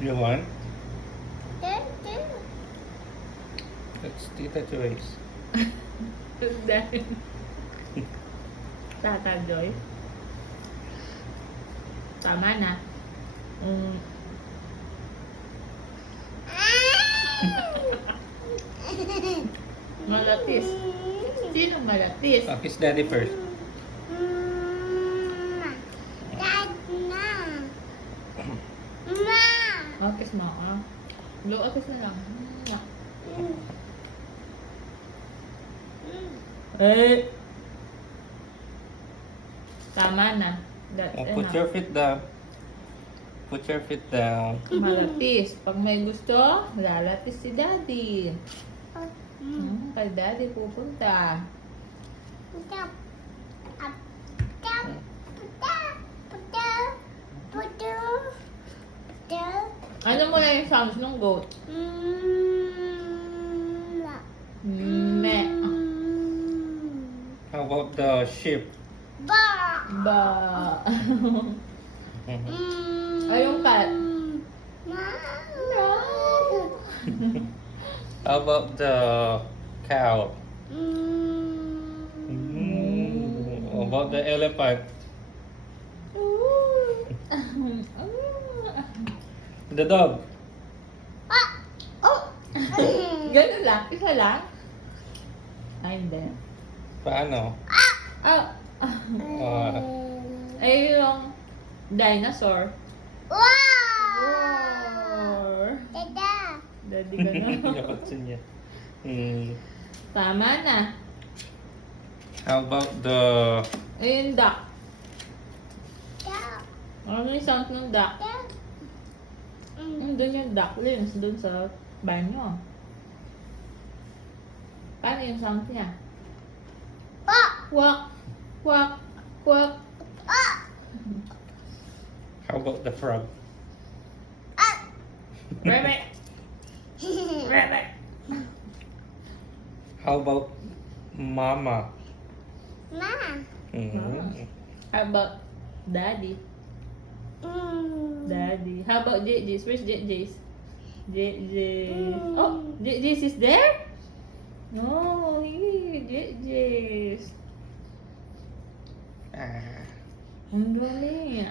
You want? Two, two. It's Tita Joyce. Dahil Tata Joy. Tama na. Malatis. Sino malatis? Kiss Daddy first. Dad, na. Ma. Oh, kiss mo ah. Blow kiss na lang. Eh. Tama na. That's Put enough. your feet down. Put your feet down. Malatis. Pag may gusto, lalatis si Daddy. Kay Daddy pupunta. Tap. Up. Tap. Tap. Tap. Tap. Tap. Ano mo na yung sounds ng goat? Me. How about the sheep? Ba. Ba. Ay, yung cat. Ma. How about the cow? How about the elephant? The dog? Oh! Ganun lang? Isa lang? Ay, hindi. Paano? Oh! Ay, yung dinosaur. Wow. Roar. Dada. Daddy ganun. Yakotso niya. Tama na. How about the... Ay, yung duck. Tap. Ano yung sound ng duck? Tap. Doon yung ducklings, doon sa banyo. Paano yung sound niya? Quack. Quack, quack, quack. How about the frog? Rabbit, rabbit. How about mama? Ma. How about daddy? Daddy. How about JJ's? Where's JJ's? JJ's. Oh, JJ's is there? No, here, JJ's. Ang galing.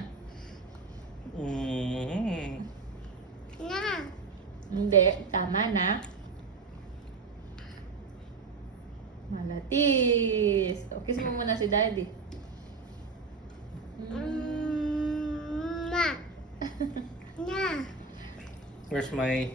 Na. Hindi, tama na. Malatis. O, kiss mo muna si daddy. Ma. Na. Where's my